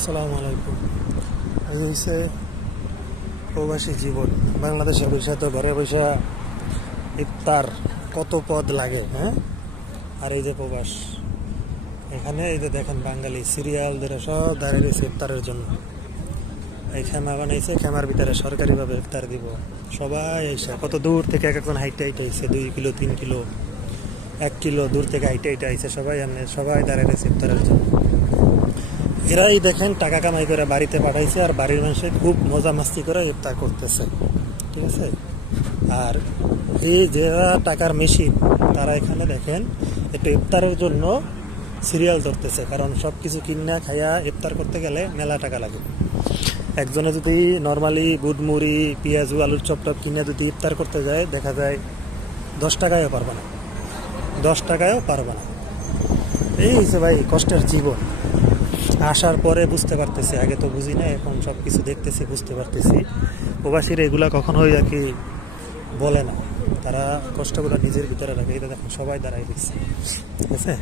আসসালামু আলাইকুম। এই হচ্ছে প্রবাসী জীবন। বাংলাদেশে বৈশা তো ঘরে বৈশা ইফতার কত পদ লাগে, হ্যাঁ। আর এই যে প্রবাস, এখানে এই যে দেখেন বাঙালি সিরিয়াল ধরে সব দাঁড়িয়ে রয়েছে ইফতারের জন্য। এই খেমা বানাইছে, খেমার ভিতরে সরকারিভাবে ইফতার দিব। সবাই এসে কত দূর থেকে এক একজন হাইটে হাইটে আইছে, 2 কিলো 3 কিলো 1 কিলো দূর থেকে হাইটে হাইটে আইছে। সবাই দাঁড়িয়ে রয়েছে ইফতারের জন্য। এরাই দেখেন টাকা কামাই করে বাড়িতে পাঠাইছে, আর বাড়ির মানুষে খুব মজা মাস্তি করে ইফতার করতেছে, ঠিক আছে। আর এই যারা টাকার মেশিন, তারা এখানে দেখেন একটু ইফতারের জন্য সিরিয়াল ধরতেছে, কারণ সব কিছু কিনা খাইয়া ইফতার করতে গেলে মেলা টাকা লাগে। একজনে যদি নর্মালি বুট মুড়ি পেঁয়াজু আলুর চপ টপ কিনে যদি ইফতার করতে যায়, দেখা যায় 10 টাকায়ও পারবে না, 10 টাকায়ও পারবে না। এই হচ্ছে ভাই কষ্টের জীবন। আসার পরে বুঝতে পারতেছি, আগে তো বুঝি না, এখন সব কিছু দেখতেছি, বুঝতে পারতেছি প্রবাসীরা এগুলা কখনোই আর কি বলে না, তারা কষ্টগুলো নিজের ভিতরে রাখে। এটা দেখেন সবাই দাঁড়াই দিচ্ছে, ঠিক আছে।